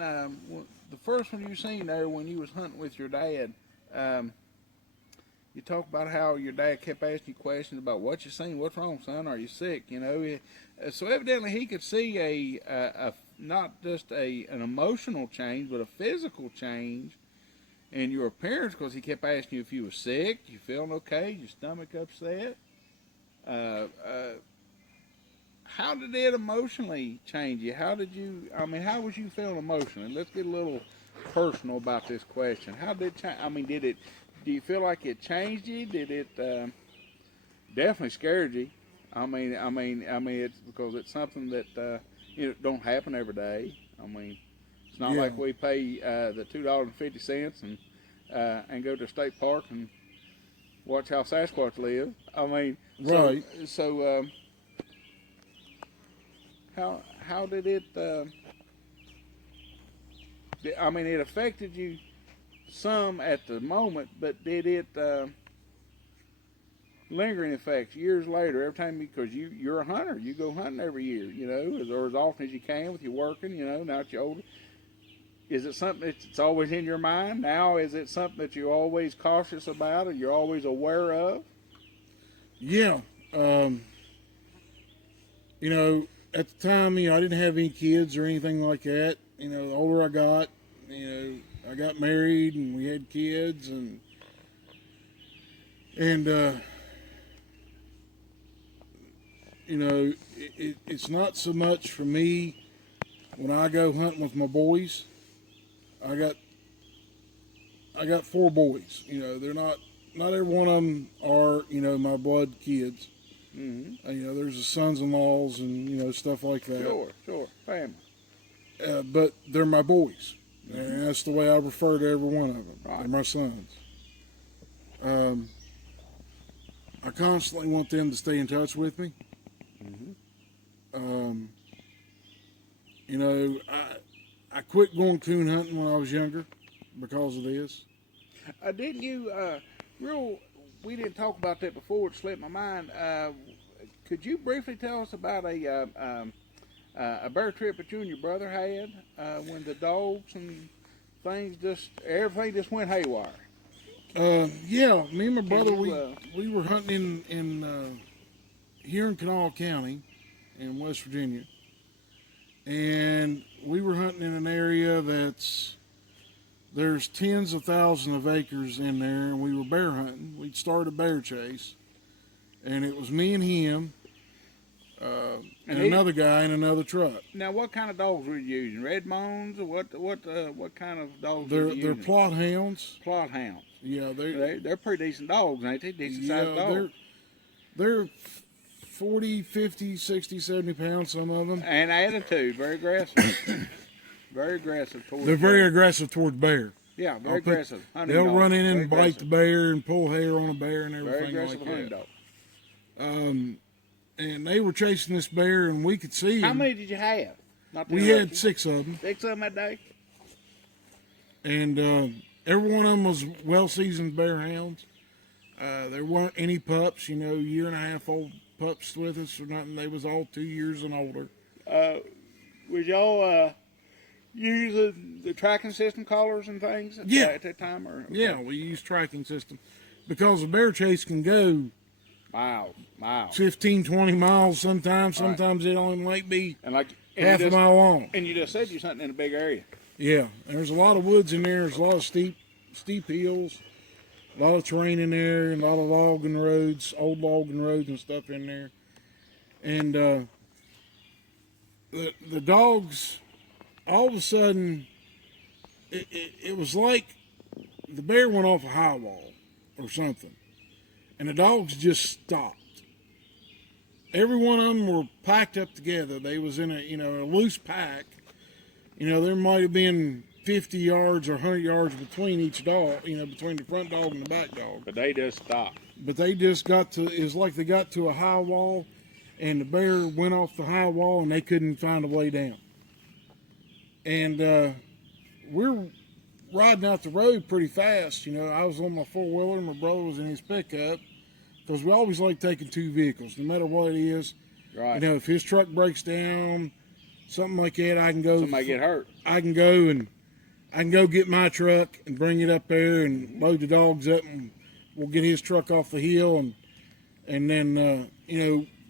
the first one you seen there when you was hunting with your dad, you talk about how your dad kept asking you questions about what you seen, what's wrong, son, are you sick, you know. So evidently he could see a not just an emotional change, but a physical change in your appearance, because he kept asking you if you were sick, you feeling okay, your stomach upset. How did it emotionally change you? How was you feeling emotionally? Let's get a little personal about this question. How did it change? Do you feel like it changed you? Did it definitely scared you? It's because it's something that don't happen every day. It's not like we pay the $2.50 and go to the state park and watch how Sasquatch live. Right. So how did it? It affected you some at the moment, but did it lingering effects years later? Every time, because you're a hunter, you go hunting every year, or as often as you can with your working, now that you're older. Is it something that's always in your mind now? Is it something that you're always cautious about, or you're always aware of? Yeah. At the time, I didn't have any kids or anything like that. The older I got, I got married and we had kids, and it's not so much for me when I go hunting with my boys. I got 4 boys. They're not every one of them are my blood kids. Mm-hmm. There's the sons-in-laws and stuff like that. Sure, family. But they're my boys, and that's the way I refer to every one of them. Right. They're my sons. I constantly want them to stay in touch with me. Mm-hmm. I quit going coon hunting when I was younger because of this. Didn't you, we didn't talk about that before, it slipped my mind. Could you briefly tell us about a bear trip that you and your brother had when the dogs and everything just went haywire? Yeah, me and my brother, we were hunting in here in Kanawha County in West Virginia. And we were hunting in an area there's tens of thousands of acres in there, and we were bear hunting. We'd started a bear chase, and it was me and him, and another guy in another truck. Now, what kind of dogs were you using? Red Mones, or what kind of dogs were you using? They're plot hounds. Plot hounds. Yeah, they're pretty decent dogs, ain't they? Decent sized dogs. They're 40, 50, 60, 70 pounds, some of them. And attitude, very aggressive. Very aggressive towards They're very aggressive towards bear. Yeah, very aggressive. They'll run in and bite the bear and pull hair on a bear and everything very aggressive like hunting that. Dog. And they were chasing this bear, and we could see him. How many did you have? We had 6 of them. 6 of them that day? And every one of them was well-seasoned bear hounds. There weren't any pups, year-and-a-half-old pups with us or nothing. They was all 2 years and older. Was y'all using the tracking system collars and things at that time? Or, okay. Yeah, we used tracking system. Because a bear chase can go miles. 15, 20 miles sometimes. Sometimes it only might be half a mile long. And you just said you're hunting in a big area. Yeah, there's a lot of woods in there. There's a lot of steep hills, a lot of terrain in there, and a lot of logging roads, old logging roads and stuff in there. And the dogs, all of a sudden, it was like the bear went off a high wall or something, and the dogs just stopped. Every one of them were packed up together. They was in a loose pack. There might have been 50 yards or 100 yards between each dog, between the front dog and the back dog. But they just stopped. But they just it was like they got to a high wall, and the bear went off the high wall, and they couldn't find a way down. And we're riding out the road pretty fast. I was on my 4-wheeler, my brother was in his pickup, because we always like taking 2 vehicles, no matter what it is. Right. If his truck breaks down, something like that, I can go. Somebody get hurt. I can go get my truck and bring it up there and load the dogs up, and we'll get his truck off the hill, and then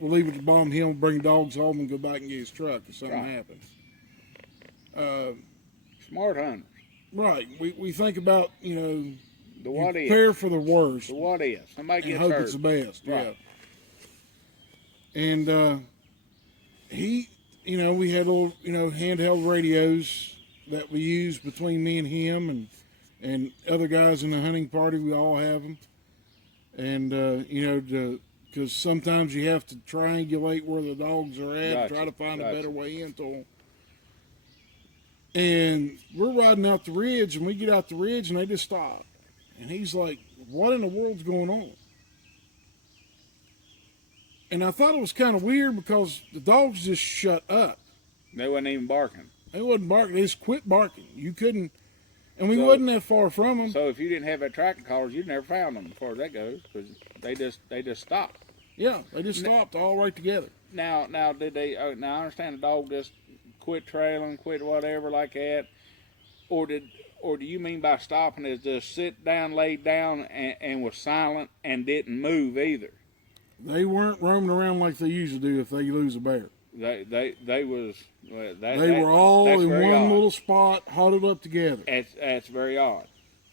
we'll leave it at the bottom of the hill and bring the dogs home and go back and get his truck if something happens. Smart hunters. Right. We think about The what if. prepare for the worst. The what if. Somebody and gets hope hurt. it's the best. Right. Yeah. And we had little handheld radios that we used between me and him and other guys in the hunting party. We all have them. And because sometimes you have to triangulate where the dogs are at, and try to find a better way into them. And we're riding out the ridge, and we get out the ridge, and they just stop. And he's like, what in the world's going on? And I thought it was kind of weird because the dogs just shut up. They wasn't even barking. They wasn't barking. They just quit barking. You couldn't, and we wasn't that far from them. So if you didn't have that tracking collars, you'd never found them as far as that goes, because they just stopped. Yeah, they just stopped all right together. Now did they? Now I understand the dog just quit trailing, quit whatever like that, or do you mean by stopping is just sit down, laid down, and was silent and didn't move either? They weren't roaming around like they usually do if they lose a bear. They was. Well, they were all in one odd. little spot, huddled up together. That's very odd.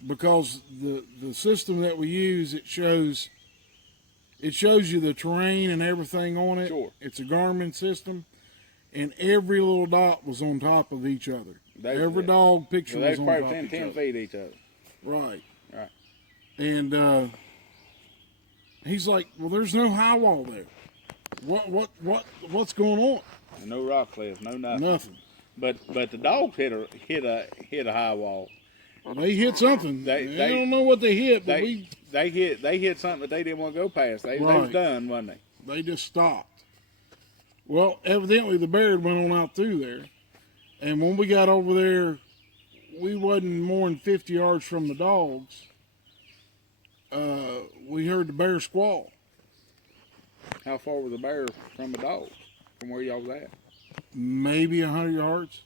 Because the system that we use, it shows you the terrain and everything on it. Sure. It's a Garmin system, and every little dot was on top of each other. Every dog picture was on top of each other. They probably 10 feet each other. Right. Right. And he's like, well, there's no high wall there. What's going on? No rock cliff, no nothing. Nothing. But the dogs hit a high wall. They hit something. They don't know what they hit, but they hit something that they didn't want to go past. They was done, wasn't they? They just stopped. Well, evidently the bear went on out through there, and when we got over there, we wasn't more than 50 yards from the dogs. We heard the bear squall. How far was the bear from the dogs? From where y'all was at? Maybe 100 yards.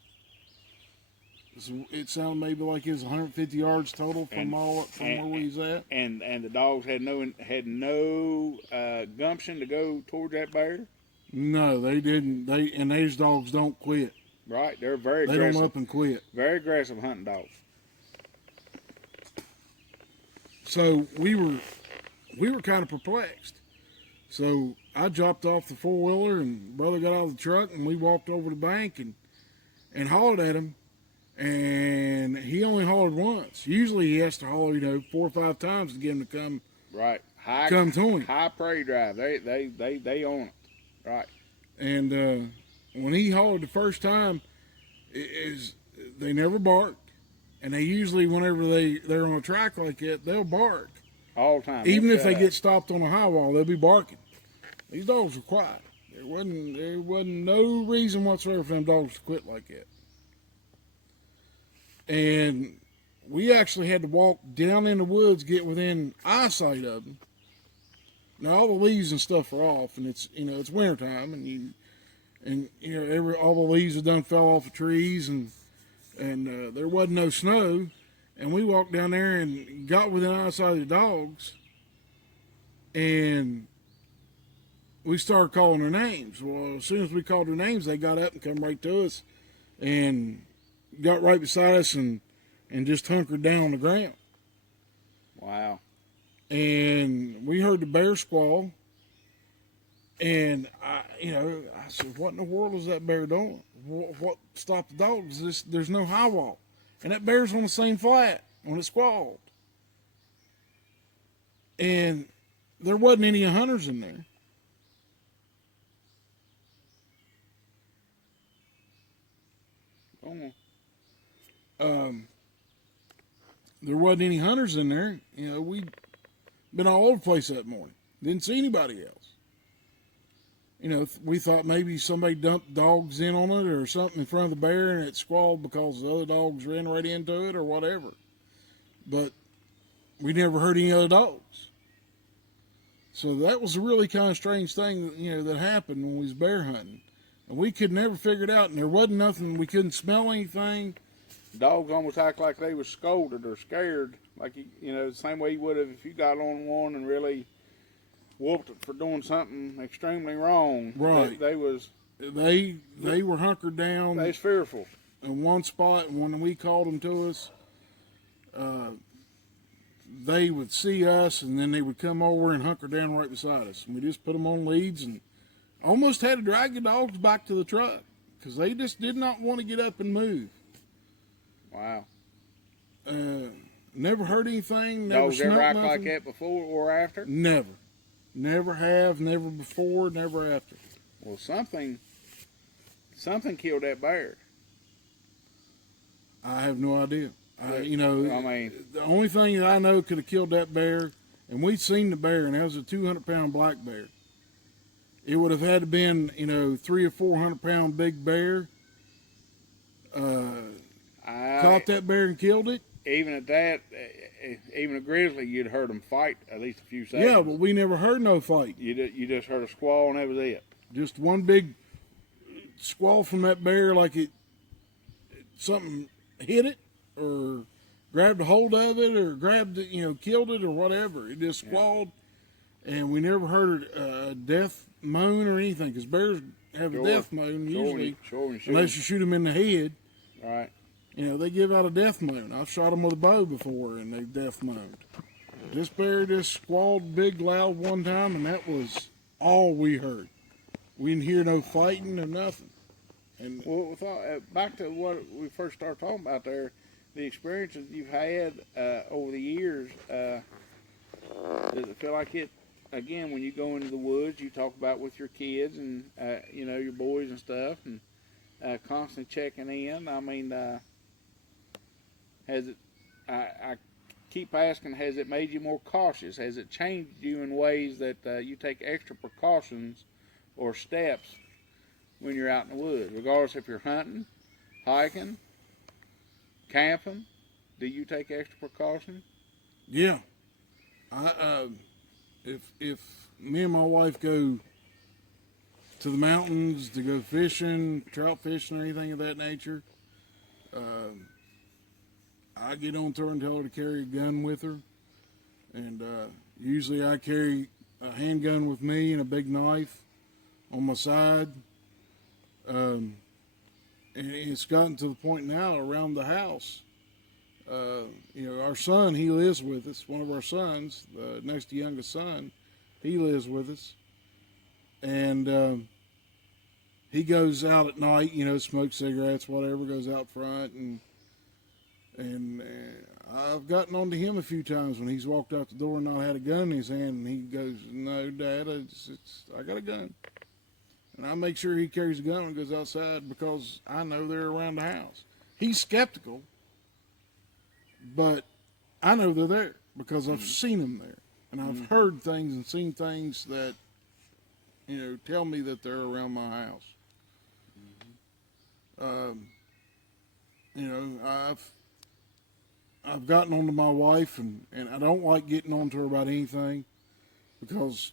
It sounded maybe like it was 150 yards total from where we was at. And the dogs had no gumption to go towards that bear. No, they didn't. And these dogs don't quit. Right, they're very aggressive. They don't up and quit. Very aggressive hunting dogs. So we were kind of perplexed. So I dropped off the four-wheeler, and brother got out of the truck, and we walked over the bank and hollered at him. And he only hollered once. Usually he has to holler, 4 or 5 times to get him to come. Right. Come to him. High prairie drive. They own it. Right. And when he hollered the first time, they never barked. And they usually, whenever they're on a track like that, they'll bark. All the time. Even if they get stopped on a high wall, they'll be barking. These dogs were quiet. There wasn't no reason whatsoever for them dogs to quit like that. And we actually had to walk down in the woods, get within eyesight of them. Now all the leaves and stuff are off, and it's wintertime, and all the leaves have done fell off the trees, and there wasn't no snow, and we walked down there and got within eyesight of the dogs, and we started calling their names. Well, as soon as we called their names, they got up and come right to us, and got right beside us and just hunkered down on the ground. Wow. And we heard the bear squall, and I said, what in the world is that bear doing? What stopped the dogs? There's no high wall. And that bear's on the same flat when it squalled. And there wasn't any hunters in there. There wasn't any hunters in there. We'd been all over the place that morning. Didn't see anybody else. We thought maybe somebody dumped dogs in on it or something in front of the bear and it squalled because the other dogs ran right into it or whatever. But we never heard any other dogs. So that was a really kind of strange thing, that happened when we was bear hunting. And we could never figure it out, and there wasn't nothing, we couldn't smell anything. Dogs almost act like they was scolded or scared, like you know, the same way you would have if you got on one and really whooped it for doing something extremely wrong. Right. They were hunkered down. They was fearful. In one spot, and when we called them to us, they would see us, and then they would come over and hunker down right beside us. And we just put them on leads and almost had to drag the dogs back to the truck because they just did not want to get up and move. Wow. Never heard anything. Never Dogs ever act nothing. like that before or after? Never. Never have, never before, never after. Well, something killed that bear. I have no idea. I mean, the only thing that I know could have killed that bear, and we'd seen the bear, and that was a 200-pound black bear. It would have had to been, 300 or 400-pound big bear. Caught that bear and killed it. Even at that, even a grizzly, you'd heard them fight at least a few seconds. Yeah, but we never heard no fight. You just heard a squall and that was it. Just one big squall from that bear, like something hit it or grabbed a hold of it or grabbed it, killed it or whatever. It just squalled, and we never heard a death moan or anything because bears have a death moan usually, unless you shoot them in the head. Right. They give out a death moan. I've shot them with a bow before, and they death moaned. This bear just squalled big, loud one time, and that was all we heard. We didn't hear no fighting or nothing. And back to what we first started talking about there, the experiences you've had over the years, does it feel like it, again, when you go into the woods, you talk about with your kids and, your boys and stuff, and constantly checking in. I mean, has it, I keep asking, has it made you more cautious? Has it changed you in ways that you take extra precautions or steps when you're out in the woods, regardless if you're hunting, hiking, camping? Do you take extra precaution? Yeah. If me and my wife go to the mountains to go fishing, trout fishing, or anything of that nature, I get on to her and tell her to carry a gun with her. And usually I carry a handgun with me and a big knife on my side. And it's gotten to the point now around the house. Our son, he lives with us. One of our sons, the next youngest son, he lives with us. And he goes out at night, smokes cigarettes, whatever, goes out front. And I've gotten on to him a few times when he's walked out the door and not had a gun in his hand. And he goes, "No, Dad, I got a gun." And I make sure he carries a gun and goes outside because I know they're around the house. He's skeptical, but I know they're there because I've seen them there. And I've heard things and seen things that, tell me that they're around my house. I've gotten onto my wife, and I don't like getting onto her about anything because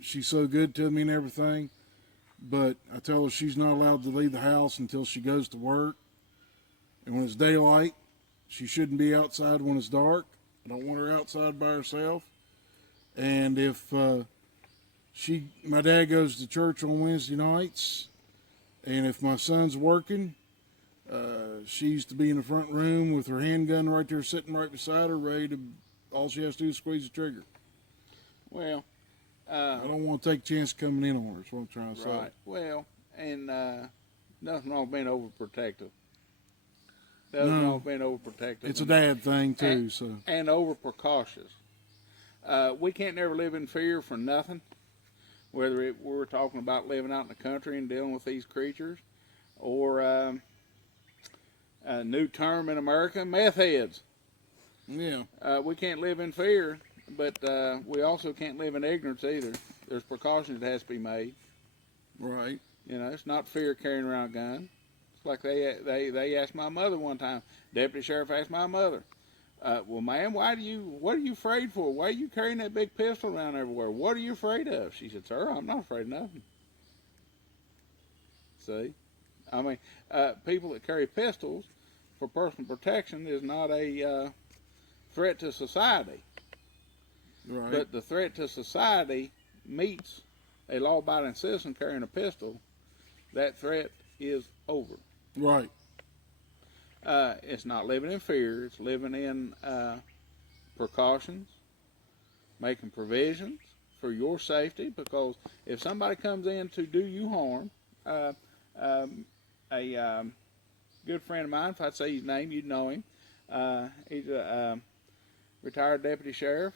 she's so good to me and everything. But I tell her she's not allowed to leave the house until she goes to work. And when it's daylight, she shouldn't be outside when it's dark. I don't want her outside by herself. And if my dad goes to church on Wednesday nights, and if my son's working, she's to be in the front room with her handgun right there sitting right beside her, ready to, all she has to do is squeeze the trigger. Well, I don't want to take a chance coming in on her, is what I'm trying to say. Right. Well, and nothing wrong with being overprotective. It's a dad thing, too. And over-precautious. We can't never live in fear for nothing, whether we're talking about living out in the country and dealing with these creatures, or a new term in America, meth heads. Yeah. We can't live in fear, but we also can't live in ignorance either. There's precautions that has to be made. Right. It's not fear carrying around a gun. It's like they asked my mother one time. Deputy Sheriff asked my mother, "Well, ma'am, what are you afraid for? Why are you carrying that big pistol around everywhere? What are you afraid of?" She said, "Sir, I'm not afraid of nothing." See, I mean, people that carry pistols for personal protection is not a threat to society. Right. But the threat to society meets a law-abiding citizen carrying a pistol. That threat is over. Right. It's not living in fear. It's living in precautions, making provisions for your safety. Because if somebody comes in to do you harm, a good friend of mine, if I'd say his name, you'd know him. He's a retired deputy sheriff.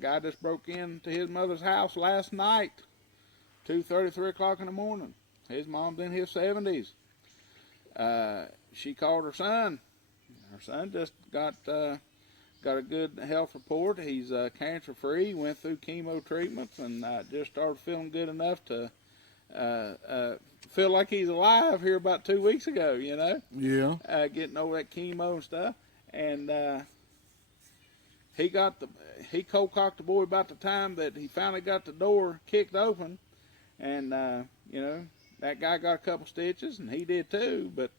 Guy just broke into his mother's house last night, 2:30, 3 o'clock in the morning. His mom's in his 70s. She called her son. Her son just got a good health report. He's cancer free. Went through chemo treatments and just started feeling good enough to feel like he's alive here about 2 weeks ago. You know. Yeah. Getting over that chemo and stuff, and he cold-cocked the boy about the time that he finally got the door kicked open, and you know, that guy got a couple stitches, and he did too. But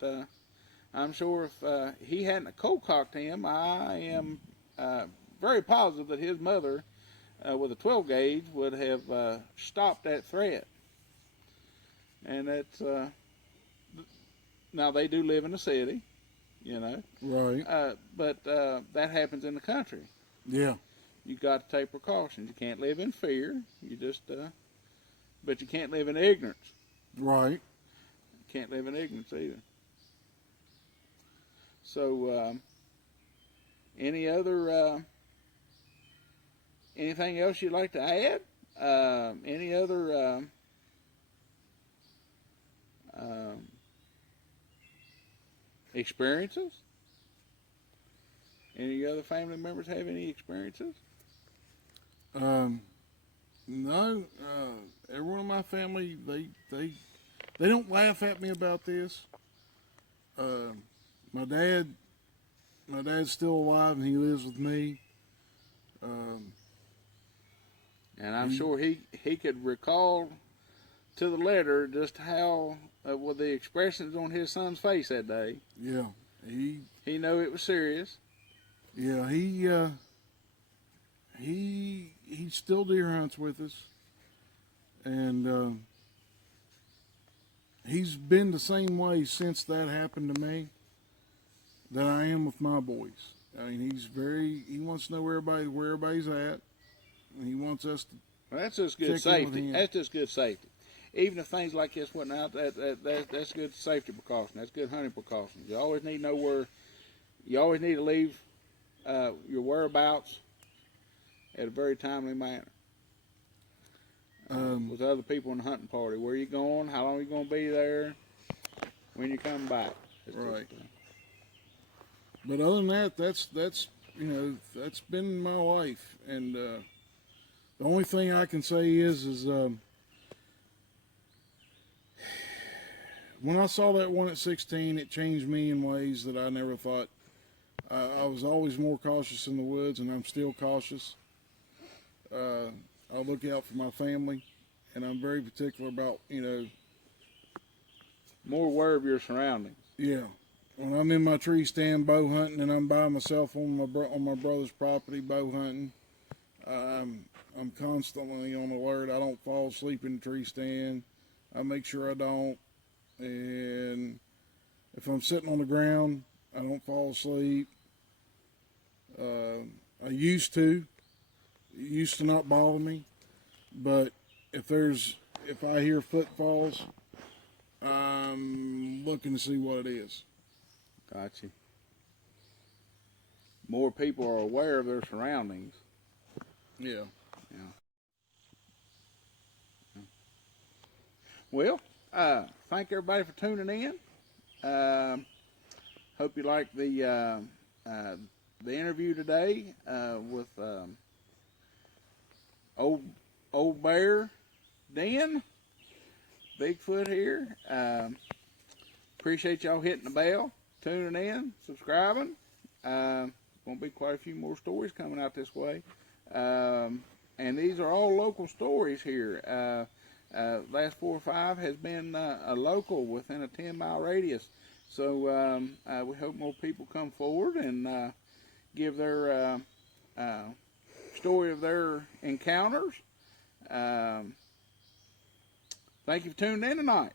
I'm sure if he hadn't cold-cocked him, I am very positive that his mother, with a 12 gauge, would have stopped that threat. And that's now they do live in the city, you know. Right. But that happens in the country. Yeah. You got to take precautions. You can't live in fear. You just, but you can't live in ignorance. Right. You can't live in ignorance either. So, any other, anything else you'd like to add? Any other experiences? Any other family members have any experiences? No. Everyone in my family, they don't laugh at me about this. My dad's still alive and he lives with me. And I'm sure he could recall to the letter just how, with the expressions on his son's face that day. Yeah. He knew it was serious. Yeah, he still deer hunts with us, and he's been the same way since that happened to me that I am with my boys. I mean, he wants to know where everybody's at, and he wants us to. Well, that's just good safety. That's just good safety. Even if things like this went out, that's good safety precaution. That's good hunting precautions. You always need to know where. You always need to leave your whereabouts at a very timely manner. With other people in the hunting party. Where you going? How long you going to be there? When you come back. Right. But other than that, that's been my life. And the only thing I can say is when I saw that one at 16, it changed me in ways that I never thought. I was always more cautious in the woods, and I'm still cautious. I look out for my family, and I'm very particular about, more aware of your surroundings. Yeah. When I'm in my tree stand bow hunting and I'm by myself on my brother's property bow hunting, I'm constantly on alert. I don't fall asleep in the tree stand. I make sure I don't. And if I'm sitting on the ground, I don't fall asleep. I used to. It used to not bother me. But if I hear footfalls, I'm looking to see what it is. Gotcha. More people are aware of their surroundings. Yeah. Well, thank everybody for tuning in. Hope you liked the interview today with Oldbear Den, Bigfoot here. Appreciate y'all hitting the bell, tuning in, subscribing. Gonna be quite a few more stories coming out this way. And these are all local stories here. last 4 or 5 has been a local within a 10-mile radius. So we hope more people come forward and give their story of their encounters. Thank you for tuning in tonight.